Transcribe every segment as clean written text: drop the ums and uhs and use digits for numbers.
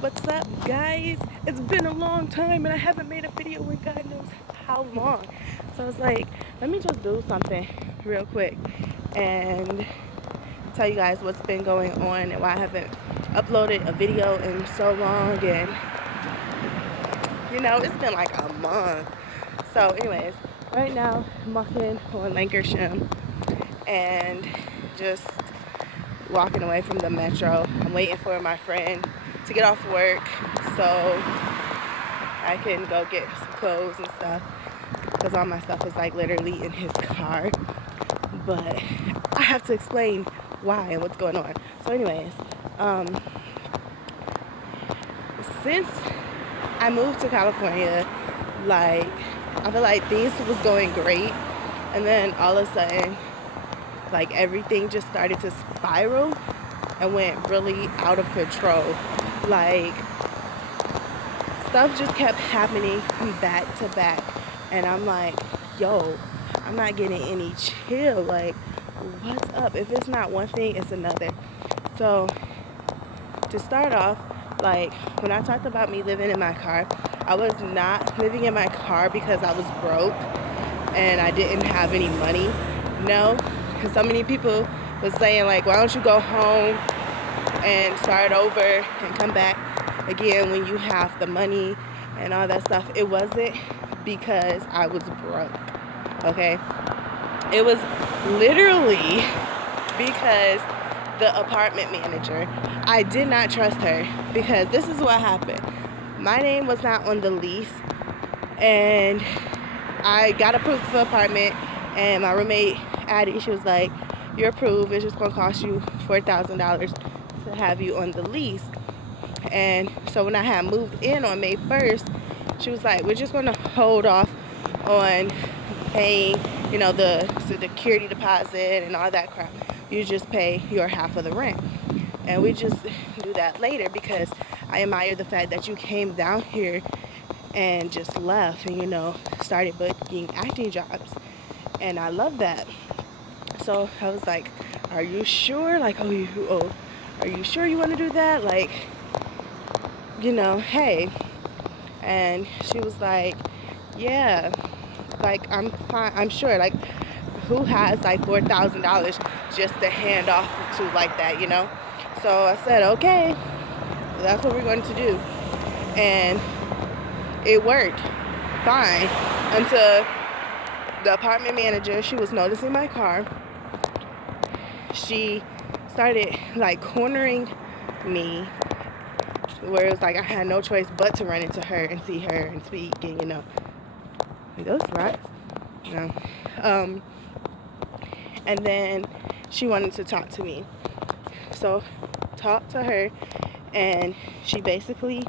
What's up, guys? It's been a long time and I haven't made a video in God knows how long. So I was like, let me just do something real quick and tell you guys what's been going on and why I haven't uploaded a video in so long. And it's been like a month. So anyways, right now I'm walking on Lancashire and just walking away from the metro. I'm waiting for my friend to get off work so I can go get some clothes and stuff, because all my stuff is like literally in his car. But I have to explain why and what's going on. So anyways, since I moved to California, like, I feel like things was going great, and then all of a sudden, like, everything just started to spiral and went really out of control. Like, stuff just kept happening back to back, and I'm like, yo, I'm not getting any chill. Like, what's up? If it's not one thing, it's another. So to start off, like, when I talked about me living in my car, I was not living in my car because I was broke and I didn't have any money. No, because so many people was saying, like, why don't you go home and start over and come back again when you have the money and all that stuff. It wasn't because I was broke, okay? It was literally because the apartment manager, I did not trust her, because this is what happened. My name was not on the lease, and I got approved for the apartment, and my roommate Addie, she was like, you're approved, it's just gonna cost you $4,000 to have you on the lease. And so when I had moved in on May 1st, she was like, we're just gonna hold off on paying, the security deposit and all that crap. You just pay your half of the rent. And we just do that later, because I admire the fact that you came down here and just left and, started booking acting jobs. And I love that. So I was like, are you sure? Like, are you sure you want to do that? Like, hey. And she was like, yeah, like, I'm fine, I'm sure. Like, who has like $4,000 just to hand off to like that? So I said, okay, that's what we're going to do. And it worked fine until the apartment manager, she was noticing my car. She started like cornering me, where it was like I had no choice but to run into her and see her and speak, and those rats, and then she wanted to talk to me. So talked to her, and she basically,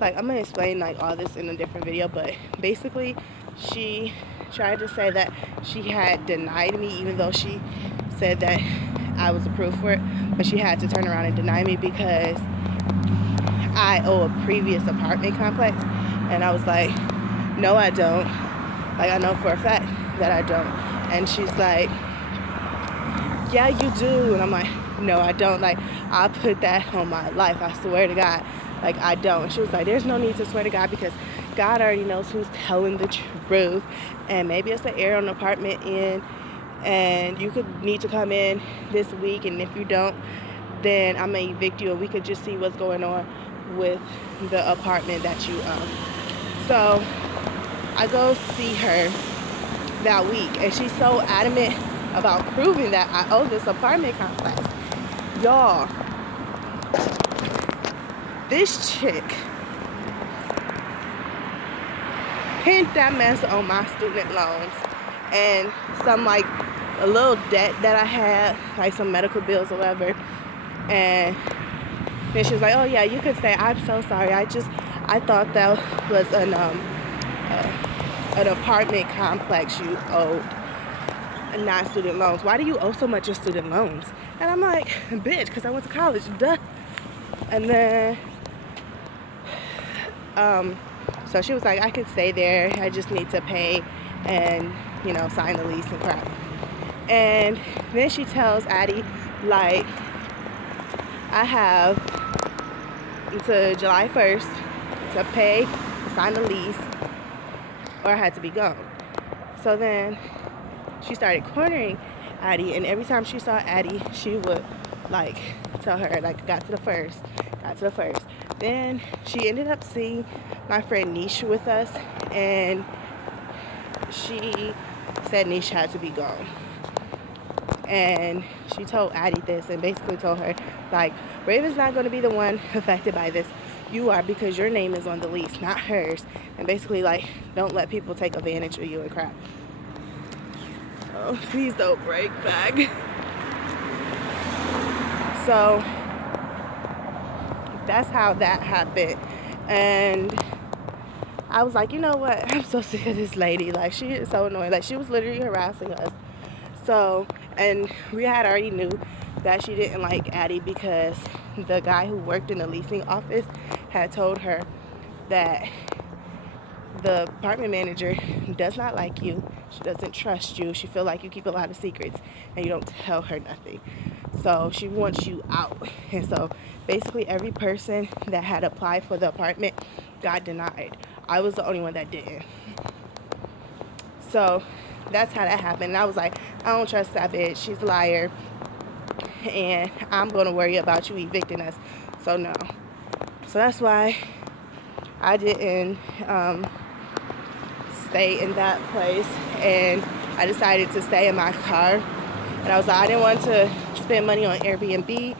like, I'm gonna explain like all this in a different video, but basically she tried to say that she had denied me, even though she said that I was approved for it, but she had to turn around and deny me because I owe a previous apartment complex. And I was like, no, I don't. Like, I know for a fact that I don't. And she's like, yeah, you do. And I'm like, no, I don't. Like, I put that on my life. I swear to God. Like, I don't. And she was like, there's no need to swear to God, because God already knows who's telling the truth. And maybe it's the air on the apartment in, and you could need to come in this week. And if you don't, then I'm going to evict you, and we could just see what's going on with the apartment that you own. So I go see her that week, and she's so adamant about proving that I owe this apartment complex. Y'all, this chick pinned that mess on my student loans and some, like, a little debt that I had, like some medical bills or whatever. And then she was like, oh yeah, you could stay. I'm so sorry. I thought that was an apartment complex you owed, and not student loans. Why do you owe so much in student loans? And I'm like, bitch, because I went to college, duh. And then, so she was like, I could stay there. I just need to pay and, sign the lease and crap. And then she tells Addie, like, I have until July 1st to pay, sign the lease, or I had to be gone. So then she started cornering Addie, and every time she saw Addie, she would like tell her, like, got to the first. Then she ended up seeing my friend Niche with us, and she said Niche had to be gone. And she told Addie this and basically told her, like, Raven's not going to be the one affected by this. You are, because your name is on the lease, not hers. And basically, like, don't let people take advantage of you and crap. Oh, please don't break back. So that's how that happened. And I was like, you know what? I'm so sick of this lady. Like, she is so annoying. Like, she was literally harassing us. So, and we had already knew that she didn't like Addie because the guy who worked in the leasing office had told her that the apartment manager does not like you. She doesn't trust you. She feels like you keep a lot of secrets and you don't tell her nothing. So she wants you out. And so basically every person that had applied for the apartment got denied. I was the only one that didn't. So that's how that happened. And I was like, I don't trust that bitch. She's a liar. And I'm going to worry about you evicting us. So no. So that's why I didn't stay in that place. And I decided to stay in my car. And I was like, I didn't want to spend money on Airbnb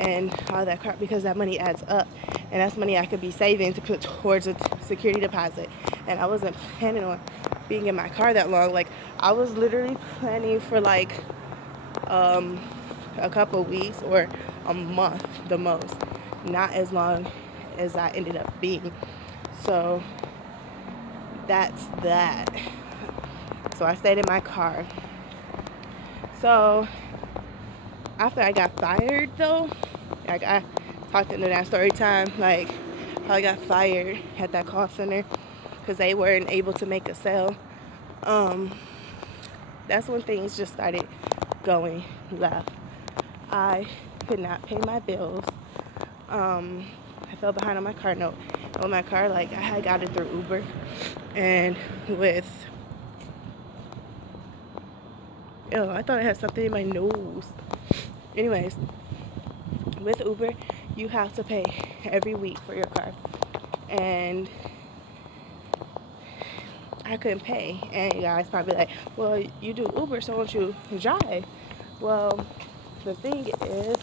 and all that crap because that money adds up. And that's money I could be saving to put towards a security deposit. And I wasn't planning on being in my car that long. Like, I was literally planning for like a couple weeks or a month the most, not as long as I ended up being. So that's that. So I stayed in my car. So after I got fired though, like I talked into that story time, like how I got fired at that call center because they weren't able to make a sale. That's when things just started going left. I could not pay my bills. I fell behind on my car note. On my car, like, I had got it through Uber. And with... Ew, I thought I had something in my nose. Anyways, with Uber, you have to pay every week for your car. And I couldn't pay. And you guys probably like, well, you do Uber, so won't you drive? Well, the thing is,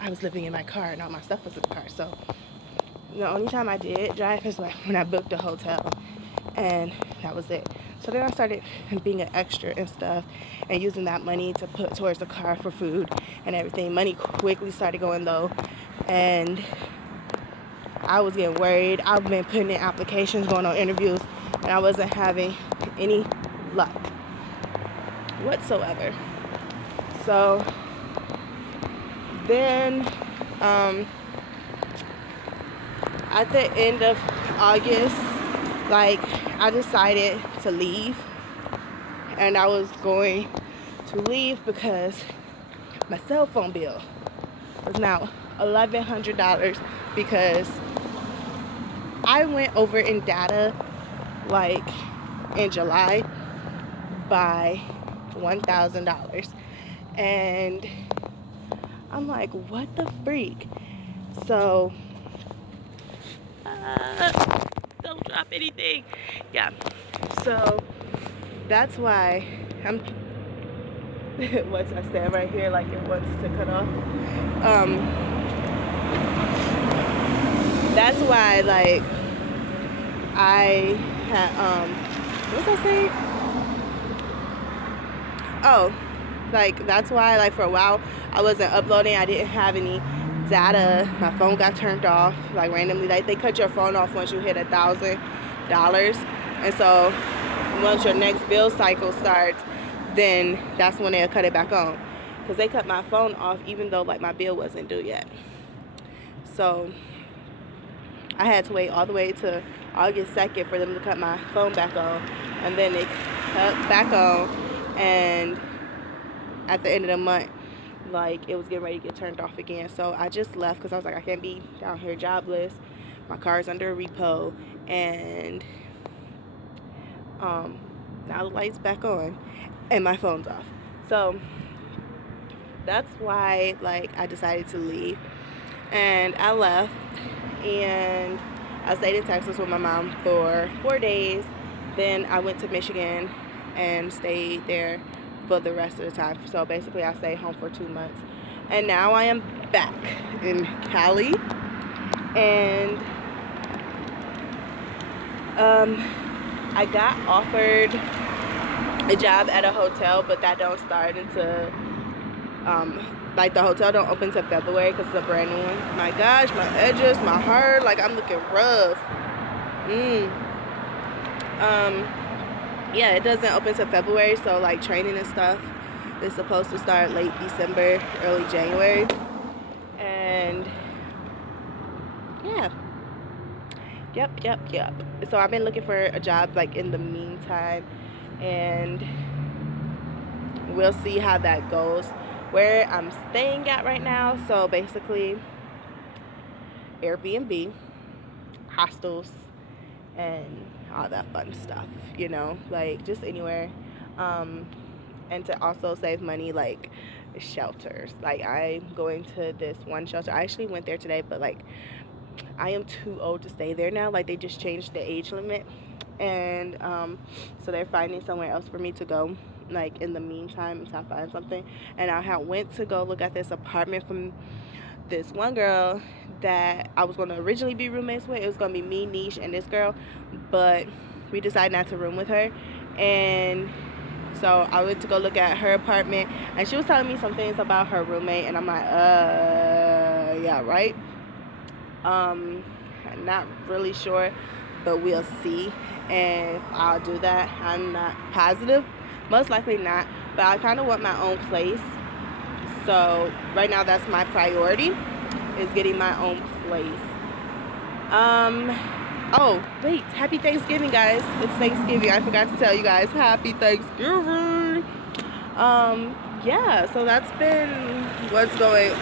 I was living in my car and all my stuff was in the car. So the only time I did drive is like when I booked a hotel, and that was it. So then I started being an extra and stuff and using that money to put towards the car for food and everything. Money quickly started going low, and I was getting worried. I've been putting in applications, going on interviews, and I wasn't having any luck whatsoever. So then at the end of August, like, I decided to leave, and I was going to leave because my cell phone bill was now $1,100 because I went over in data like in July by $1,000, and I'm like, what the freak? So don't drop anything. Yeah, so that's why I'm once I stand right here like it wants to cut off. That's why, like, I had what was I saying? Oh, like, that's why, like, for a while I wasn't uploading. I didn't have any data. My phone got turned off, like, randomly. Like, they cut your phone off once you hit $1,000, and so once your next bill cycle starts, then that's when they'll cut it back on, because they cut my phone off even though, like, my bill wasn't due yet. So I had to wait all the way to August 2nd for them to cut my phone back on, and then they cut back on, and at the end of the month like it was getting ready to get turned off again. So I just left because I was like, I can't be down here jobless. My car's under a repo, and now the light's back on and my phone's off. So that's why like I decided to leave, and I left, and I stayed in Texas with my mom for 4 days. Then I went to Michigan and stayed there for the rest of the time. So basically I stayed home for 2 months, and now I am back in Cali. And I got offered a job at a hotel, but that don't start until like the hotel don't open till February because it's a brand new one. My gosh, my edges, my hair, like I'm looking rough. Yeah, it doesn't open till February, so like training and stuff is supposed to start late December, early January. And yeah, yep. So I've been looking for a job like in the meantime, and we'll see how that goes. Where I'm staying at right now, so basically Airbnb, hostels, and all that fun stuff, you know, like just anywhere. And to also save money, like shelters. Like I'm going to this one shelter. I actually went there today, but like I am too old to stay there now. Like they just changed the age limit, and so they're finding somewhere else for me to go, like in the meantime until I find something. And I had went to go look at this apartment from this one girl that I was going to originally be roommates with. It was going to be me, Niche, and this girl, but we decided not to room with her. And so I went to go look at her apartment, and she was telling me some things about her roommate, and I'm like, yeah, right. I'm not really sure, but we'll see. And if I'll do that, I'm not positive. Most likely not, but I kind of want my own place. So right now that's my priority, is getting my own place. Oh wait, happy Thanksgiving, guys. It's Thanksgiving. I forgot to tell you guys happy Thanksgiving. Yeah, so that's been what's going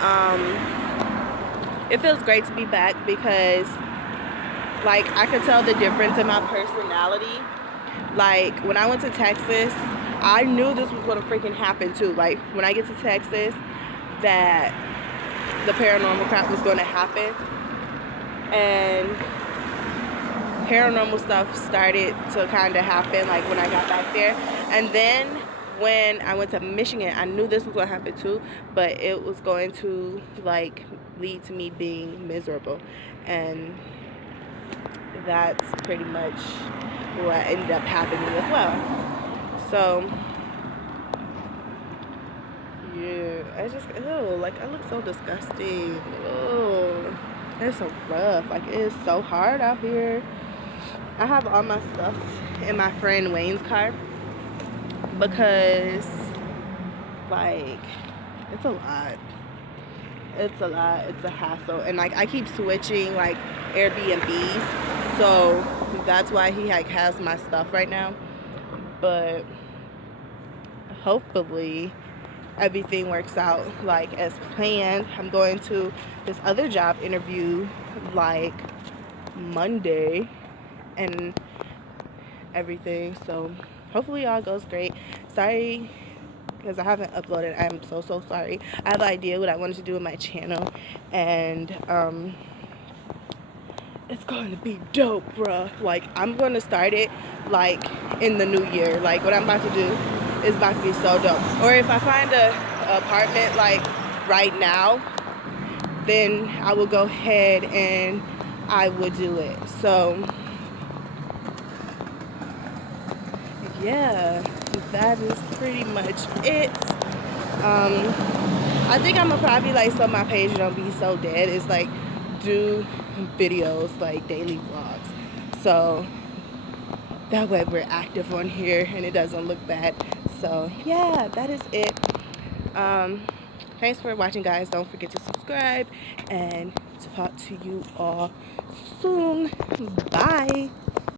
on. It feels great to be back because like I could tell the difference in my personality. Like when I went to Texas, I knew this was gonna freaking happen too. Like when I get to Texas, that the paranormal crap was gonna happen, and paranormal stuff started to kind of happen like when I got back there. And then when I went to Michigan, I knew this was gonna happen too, but it was going to like lead to me being miserable, and that's pretty much what ended up happening as well. So yeah, I just, ew, like I look so disgusting. Oh, it's so rough. Like it is so hard out here. I have all my stuff in my friend Wayne's car because like it's a lot. It's a lot. It's a hassle, and like I keep switching like Airbnbs, so that's why he like has my stuff right now. But hopefully everything works out like as planned. I'm going to this other job interview like Monday and everything, so hopefully all goes great. Sorry because I haven't uploaded. I'm so sorry. I have an idea what I wanted to do with my channel, and it's going to be dope, bruh. Like I'm going to start it like in the new year. Like what I'm about to do is about to be so dope. Or if I find a apartment like right now, then I will go ahead and I would do it. So yeah, that is pretty much it. I think I'm gonna probably like, so my page don't be so dead, is like do videos like daily vlogs, so that way we're active on here and it doesn't look bad. So yeah, that is it. Thanks for watching, guys. Don't forget to subscribe, and to talk to you all soon. Bye.